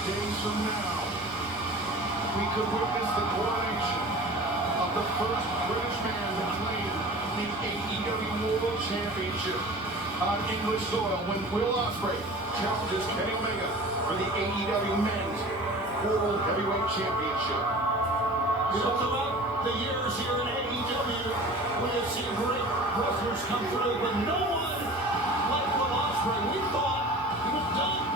Days from now, we could witness the coronation of the first British man to claim the AEW World Championship on English soil when Will Ospreay challenges Kenny Omega for the AEW Men's World Heavyweight Championship. You look about the years here in AEW, we have seen great wrestlers come through, but no one like Will Ospreay. We thought he was done.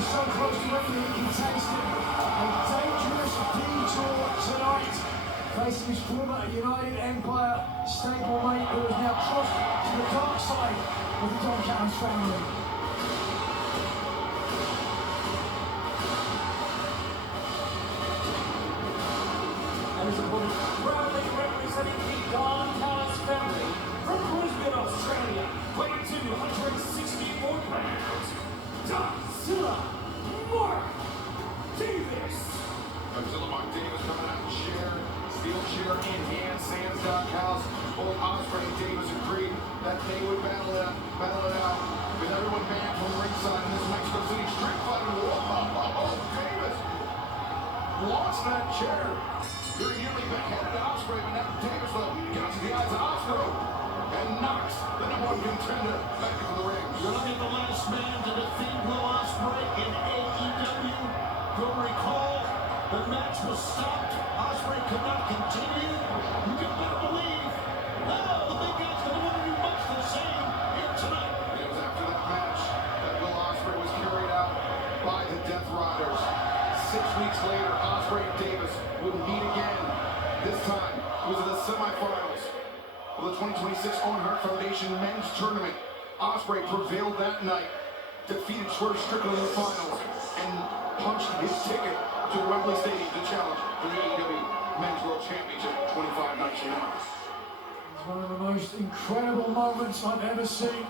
So close to everything he can taste it. A dangerous detour tonight. Facing his former United Empire stablemate who has now crossed to the dark side of the Don Callis family. And his opponent proudly representing the Don Callis family from Brisbane, Australia, weighing 264 pounds, Godzilla Mark Davis. Godzilla Mark Davis coming out in chair, steel chair in hand, Sans House. Both Ospreay and Davis agreed that they would battle it out with everyone banned from ringside in this Mexico City street fight. Whoa, Davis launched that chair. Very nearly backhanded to Ospreay, but now Davis gets the eyes of Ospreay and knocks the #1 contender back into the ring. You're looking at the last man to defeat Will Ospreay in AEW. You'll recall the match was stopped. Ospreay could not continue. You can better believe now the big guy's going to want to do much the same here tonight. It was after that match that Will Ospreay was carried out by the Death Riders. 6 weeks later, Ospreay and Davis would meet again. This time, it was in the semifinals of the 2026 Owen Hart Foundation Men's Tournament. Ospreay prevailed that night, defeated Swerve Strickland in the finals, and punched his ticket to Wembley Stadium to challenge for the AEW Men's World Championship 25 nights now. It's one of the most incredible moments I've ever seen.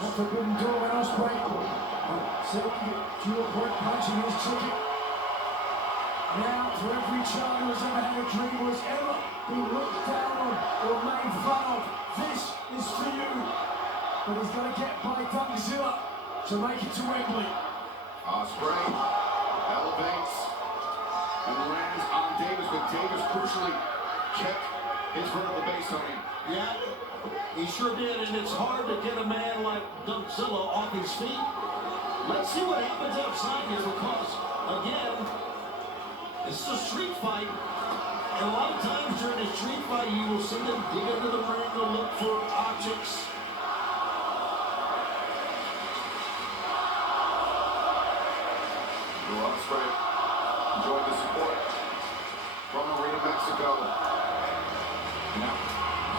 That forbidden door when Ospreay said dual point punching his ticket. Now, for every child who has ever had a dream or has ever been looked down on or made fun of, this is for you. But he's got to get by Godzilla to make it to Wembley. Ospreay elevates and lands on Davis, but Davis crucially kept his foot on the base on him. Yeah, he sure did, and it's hard to get a man like Godzilla off his feet. Let's see what happens outside here, because, again, this is a street fight, and a lot of times during a street fight, you will see them dig into the ring to look for objects. Ospreay enjoying the support from Arena Mexico. Now,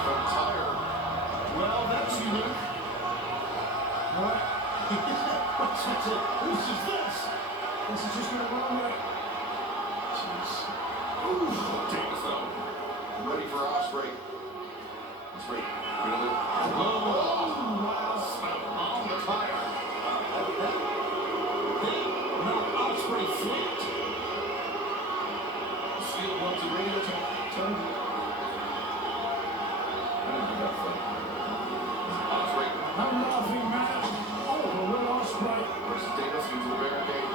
from tire. Well, that's unique. What? Who's this? This is just going to roll with it. Ooh, Davis though, ready for Ospreay. Ospreay, really? Oh, wow, on the tire. Ospreay flipped. Steel ones and radio tone. I didn't do that fun. Ospreay. I'm laughing, man. Oh, Will Ospreay. Versus Davis into the barricade.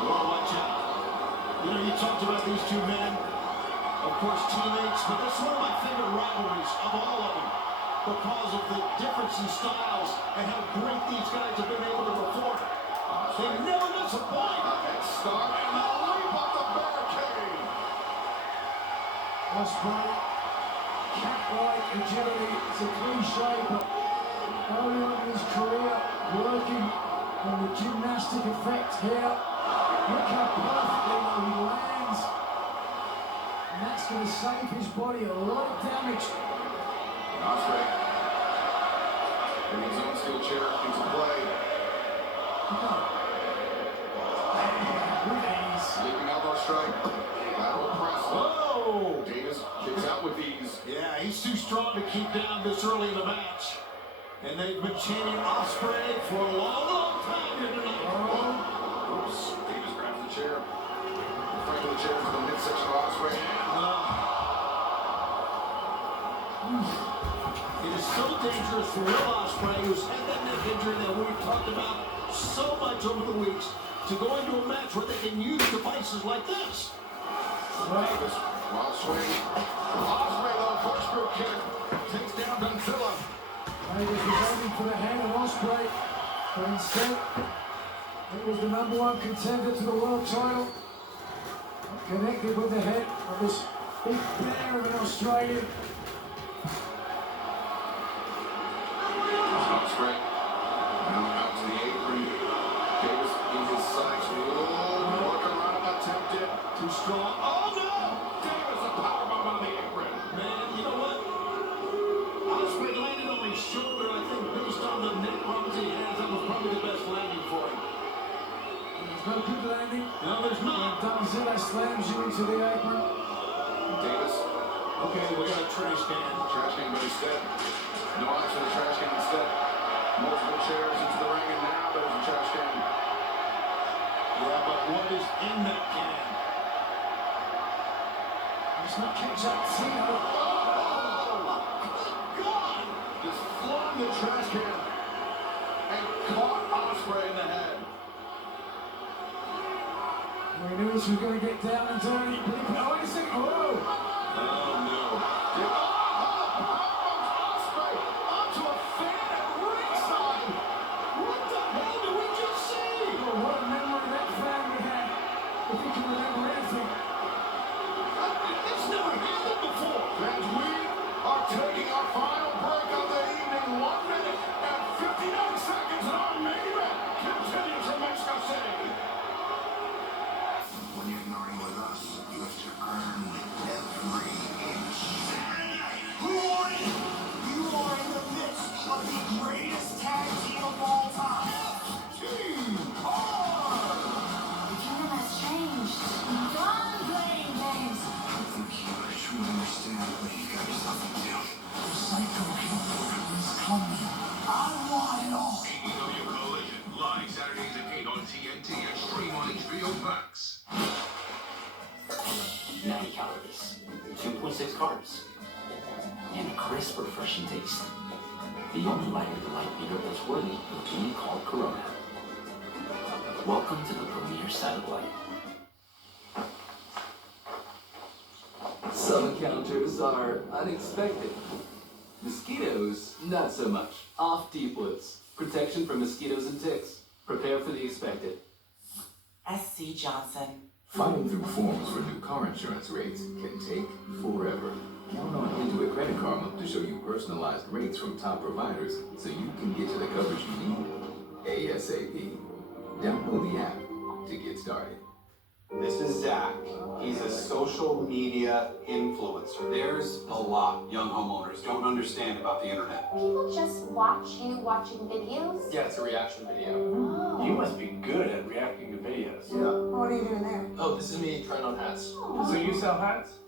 Well, watch out. You know, you talked about these two men. course, teammates, but this is one of my favorite rivalries of all of them because of the difference in styles and how great these guys have been able to perform. They never miss a point. Head start and the leap up the barricade. Ospreay, cat-like agility. It's a cliche, but early on in his career, working on the gymnastic effect here. Look how perfectly he lands. And that's going to save his body a lot of damage. Ospreay bringing his own steel chair into play. With ease. Leaping elbow strike. Lateral press. Whoa! Davis kicks out with ease. Yeah, he's too strong to keep down this early in the match. And they've been chanting Ospreay for a long, long time here tonight. Oops. Davis grabs the chair. The frame of the chair to the midsection of Ospreay. It is so dangerous for Will Ospreay, who's had that neck injury that we've talked about so much over the weeks, to go into a match where they can use devices like this. Davis, wild swing. Ospreay, though, corkscrew kick. Takes down Godzilla. Davis was aiming for the hand of Ospreay, but instead, it was the #1 contender to the world title. Connected with the head of this big bear of an Australian. Ospreay now out to the apron. Davis in his sights. Work around him, attempted. Too strong. Oh, no! Davis, a powerbomb on the apron. Man, you know what? Ospreay landed on his shoulder. I think based on the neck problems he has, that was probably the best landing for him. There's no good landing. No, there's not. Godzilla slams you into the apron. Davis. Okay, we got a trash can. Trash can, but instead, no eyes for the trash can instead. Multiple chairs into the ring, and now there's a trash can. Yeah, but what is in that can? It's not catch up Tino. God! Just flung the trash can and caught Ospreay in the head. We knew this was going to get down and dirty. But he put, wait a second. Whoa! Oh, no. Ospreay onto a fan at ringside. What the hell did we just see? Oh, what a memory that family had. If he can remember anything. It's never happened before. As we are taking our final break of the evening, 1 minute and 59 seconds, and our main event continues from Mexico City. When you're ignoring with us, you have to earn every inch. Who are you? You are in the midst of the greatest tag team of all time. The kingdom has changed. Beyond playing games. I think you truly understand what you got yourself into. The Psycho Killer is coming. I want it all. AEW Collision, live Saturdays at 8 on TNT and stream on HBO Max. 90 calories, 2.6 carbs, and a crisp, refreshing taste. The only lighter delight beer that's worthy of being called Corona. Welcome to the premier satellite. Some encounters are unexpected. Mosquitoes, not so much. Off Deepwoods. Protection from mosquitoes and ticks. Prepare for the expected. SC Johnson. Fighting through forms for new car insurance rates can take forever. Count on Intuit Credit Karma to show you personalized rates from top providers so you can get to the coverage you need ASAP. Download the app to get started. This is Zach. He's a social media influencer. There's a lot young homeowners don't understand about the internet. People just watch you watching videos? Yeah, it's a reaction video. Oh. You must be good at reacting to videos. Yeah. What are you doing there? Oh, this is me trying on hats. Oh. So you sell hats?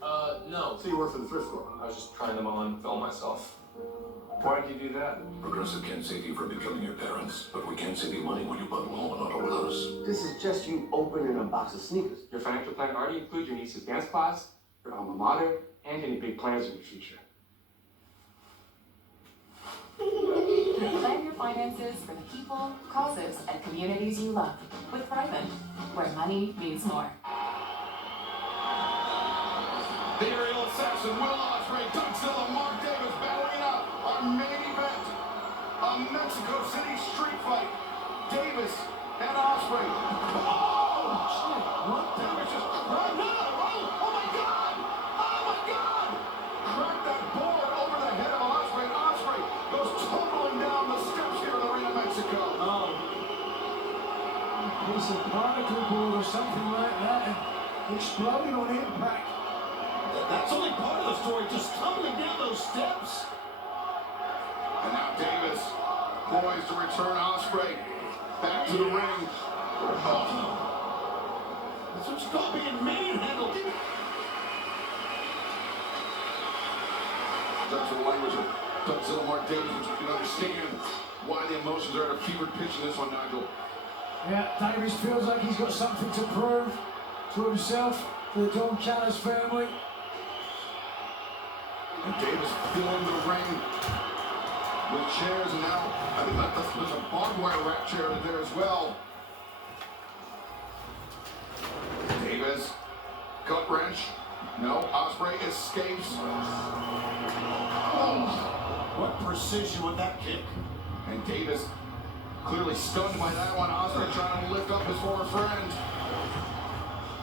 No. So you work for the thrift store? I was just trying them on, film myself. Why did you do that? Progressive can't save you from becoming your parents, but we can save you money when you bundle home and auto with us. This is just you opening a box of sneakers. Your financial plan already includes your niece's dance class, your alma mater, and any big plans in the future. Plan your finances for the people, causes, and communities you love with Thriven, where money means more. The aerial assassin, Will Ospreay, Godzilla, Mark Davis battling it out. Our main event, a Mexico City street fight. Davis and Ospreay. Oh, shit. What? Davis just cracked. No. Oh my God. Oh my God. Cracked that board over the head of Ospreay. Ospreay goes tumbling down the steps here in the Arena Mexico. Oh. Piece of particle board or something like that and exploded on impact. That's only part of the story, just tumbling down those steps. And now Davis poised to return Ospreay back to the ring. Oh. That's what you call being manhandled. That's the language of Godzilla, Mark Davis, which you can understand why the emotions are at a fevered pitch in this one, Nigel. Yeah, Davis feels like he's got something to prove to himself, to the Don Callis family. And Davis filling the ring with chairs, and now I think there's a barbed wire wrap chair there as well. Davis, gut wrench. No, Ospreay escapes. Oh. What precision with that kick. And Davis clearly stunned by that one. Ospreay trying to lift up his former friend.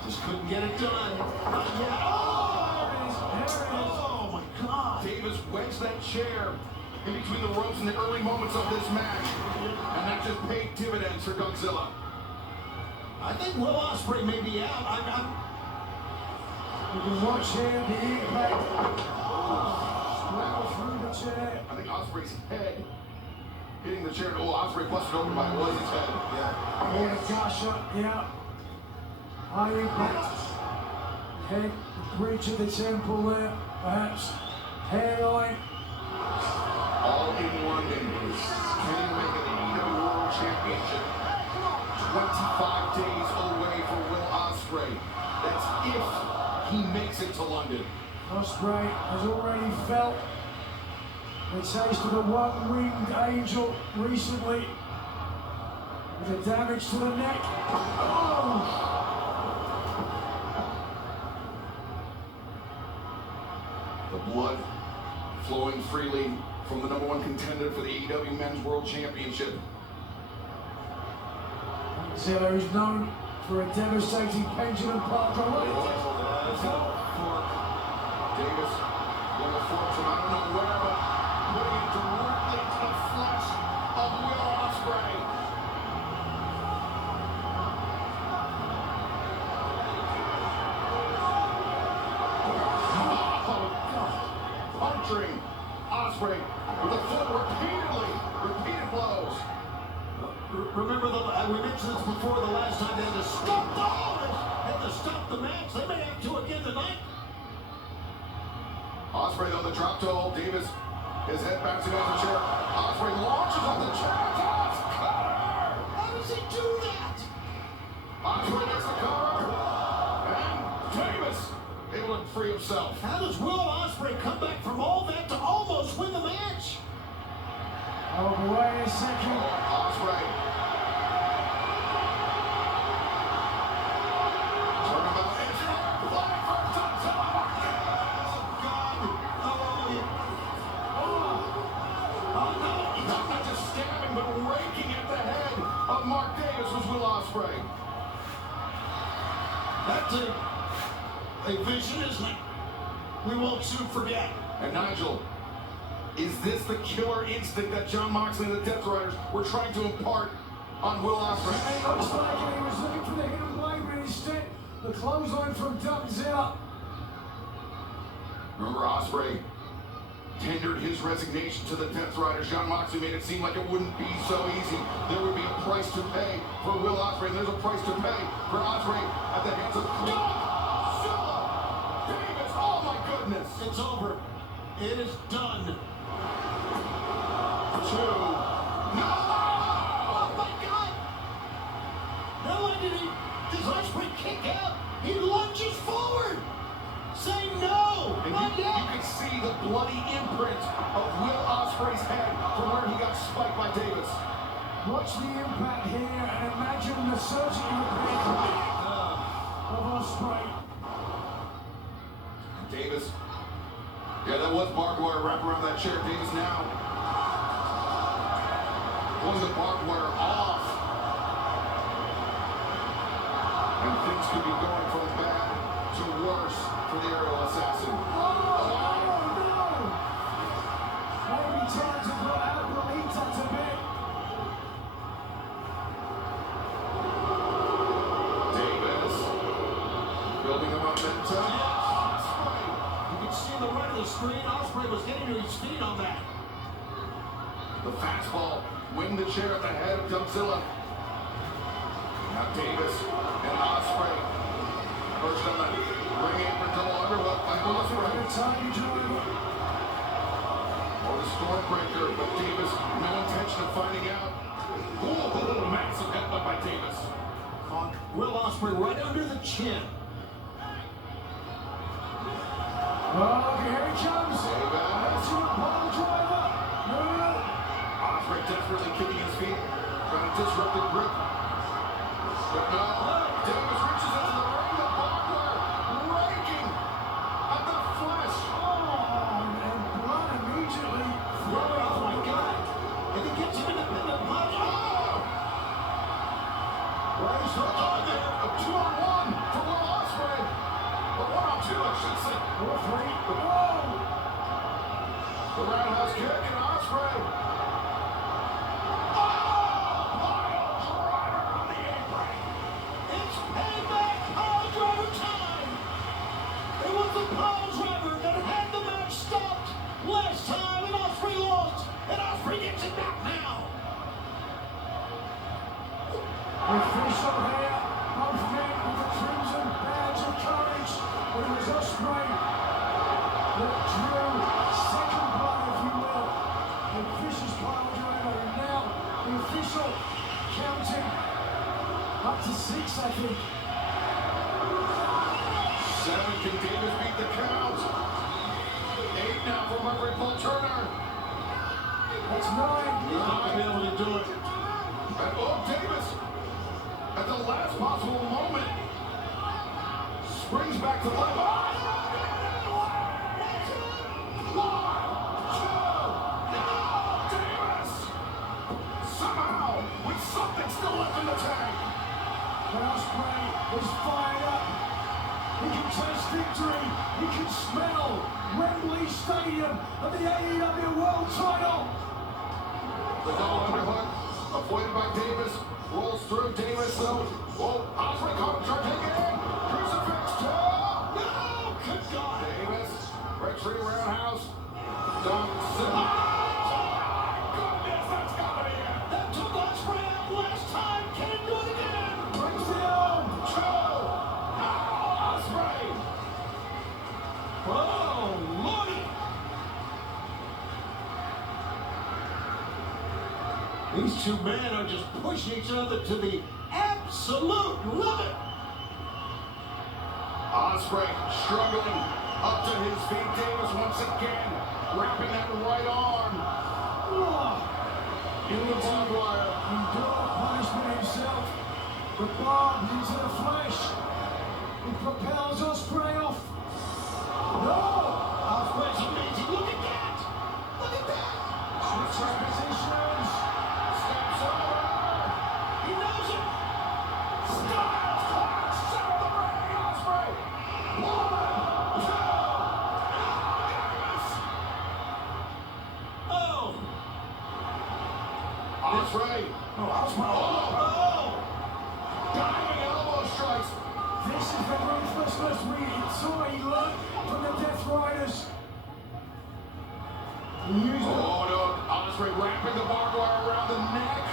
Just couldn't get it done. Not yet. Oh, there it is. Oh my God. Davis wedged that chair in between the ropes in the early moments of this match. And that just paid dividends for Godzilla. I think Will Ospreay may be out. You can watch here the impact. Through the chair. I think Ospreay's head hitting the chair. Oh, Ospreay busted open by was his head. Yeah. Yeah, gosh, yeah. High impact. Head, breach of the temple there, perhaps. Hairline. All in London. Can he make it the EW World Championship? 25 days away for Will Ospreay. That's if he makes it to London. Ospreay has already felt the taste of the one-winged angel recently with the damage to the neck. Oh! The blood flowing freely from the #1 contender for the AEW Men's World Championship. Zilla is known for a devastating pendulum park. Davis going to force him, I don't know where, but putting it directly into the flesh of Will Ospreay. Oh, God. Puncturing Ospreay with the foot repeated blows. Remember, we mentioned this before, the last time they had to stop the match. They may have to again tonight. Ospreay though, the drop toe. Davis, his head bouncing off the chair. Ospreay launches off the chair. Toss cutter! How does he do that? Ospreay makes the cover. And Davis able to free himself. How does Will Ospreay come back from all that to almost win the match? Oh, wait a second. Ospreay. Turnabout engine. Flying for Godzilla. Not just stabbing, but raking at the head of Mark Davis was Will Ospreay. That's a vision, isn't it? We won't soon forget. And Nigel, is this the killer instinct that John Moxley and the Death Riders were trying to impart on Will Ospreay? It looks like he was looking for the hidden blade, but instead the clothesline from Godzilla. Remember, Ospreay tendered his resignation to the Death Riders. John Moxley made it seem like it wouldn't be so easy. There would be a price to pay for Will Ospreay, and there's a price to pay for Ospreay at the hands of Godzilla. Davis, oh my goodness. It's over. It is done. 2. No! Oh my God! Not only does Ospreay kick out, he lunges forward. Say no! And Not you yet! can see the bloody imprint of Will Ospreay's head from where he got spiked by Davis. Watch the impact here and imagine the surgical repair of Ospreay. Davis. Yeah, that was barbed wire wrapped around that chair. Davis now pulling the barbed wire off. And things could be going from bad to worse for the aerial assassin. Maybe time to put Alvarita to bed. Davis building a momentum. Ospreay. You can see on the right of the screen, Ospreay was getting to his feet on that. The fastball, wing the chair at the head of Godzilla. Now Davis and Ospreay. First on the ring apron double underhook by Ospreay. Oh, the Stormbreaker, but Davis, no intention of finding out. Ooh, massive headbutt by Davis. On Will Ospreay right under the chin. Oh, here he comes. Davis. Pile driver. Ospreay desperately kicking his feet, trying to disrupt the grip. But no, Davis reaches into the ring, the barbed wire, raking at the flesh. And blood immediately flowing. Oh my God! And he gets him in the punch. Oh! Raised hook on there, a 2-on-1 for Will Ospreay. A 1-on-2, I should say. 4-3. Whoa! The roundhouse kick and Ospreay. It's payback power driver time! It was the power driver that had the match stopped last time, and Ospreay lost, and Ospreay gets it back now. The official here, both men with the crimson badge of courage. It was Ospreay that drew second blood, if you will. The vicious pile driver, and now the official counting up to 6, I think. 7, can Davis beat the count? 8 now for referee Paul Turner. That's 9. He's not going to be able to do it. And Davis, at the last possible moment, springs back to life. Davis! Somehow, with something still left in the tank. But Ospreay is fired up. He can taste victory. He can smell Wembley Stadium and the AEW World Title. The double underhook, avoided by Davis, rolls through Davis, though. Oh, Ospreay caught him, trying to take it in. Crucifix, No! Good God! Davis, retreat roundhouse. Godzilla. Goodness, that's gotta be it. That took Ospreay out last time. Can it do it again? Brings it home. Ospreay. Oh, Lordy! These two men are just pushing each other to the absolute limit. Ospreay struggling up to his feet. Davis once again wrapping that right arm in the barbed wire. Endure punishment himself. The barb into the flesh. He propels Ospreay off. No! Ospreay's amazing. Look at that! Look at that! Switches positions. Steps over. He knows it! Styles Clash, center of the ring. Ospreay. 1, 2. Davis. Oh! Ospreay. Oh! Diving elbow strikes. This is the ruthlessness we saw he learned from the Death Riders. He used it. Oh no, Ospreay wrapping the barbed wire around the neck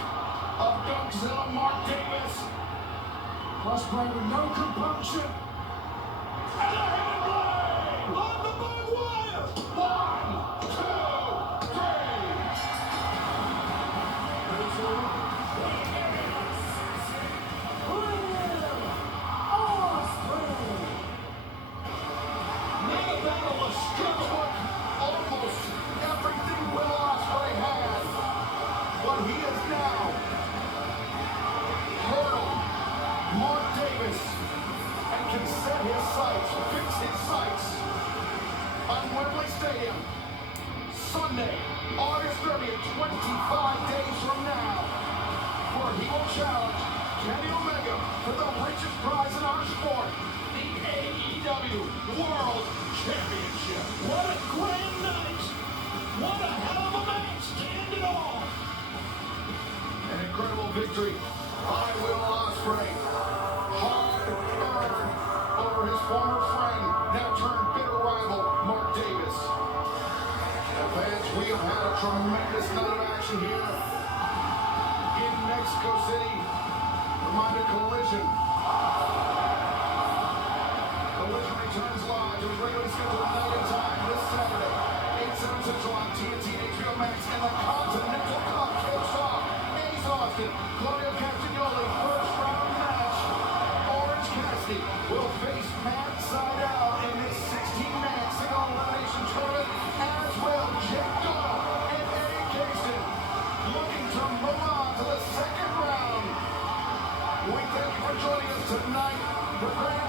of Godzilla Mark Davis. Ospreay with no compunction. And a hidden blade. On the barbed wire! 1, 2, 3. Not a battle of struggle. Almost everything Will Ospreay had, but he is now hurdled Mark Davis and can set his sights, fix his sights Stadium. Sunday, August 30th, 25 days from now, where he will challenge Kenny Omega for the richest prize in our sport, the AEW World Championship. What a grand night! What a hell of a match to end it all! An incredible victory by Will Ospreay. Hard-earned over his former friend, now turned bitter rival, Mark Davis. Now, fans, we have had a tremendous night of action here in Mexico City. Reminder Collision. Collision returns live to his regularly scheduled night and time this Saturday, 8/7 Central on TNT and HBO Max, and the Continental Cup kicks off. Ace Austin, Claudio Castagnoli, first round match. Orange Cassidy will face Matt Sydal in this 16-man single elimination tournament, as will Jake Doyle and Eddie Kingston, looking to move on to the second round. We thank you for joining us tonight. The grand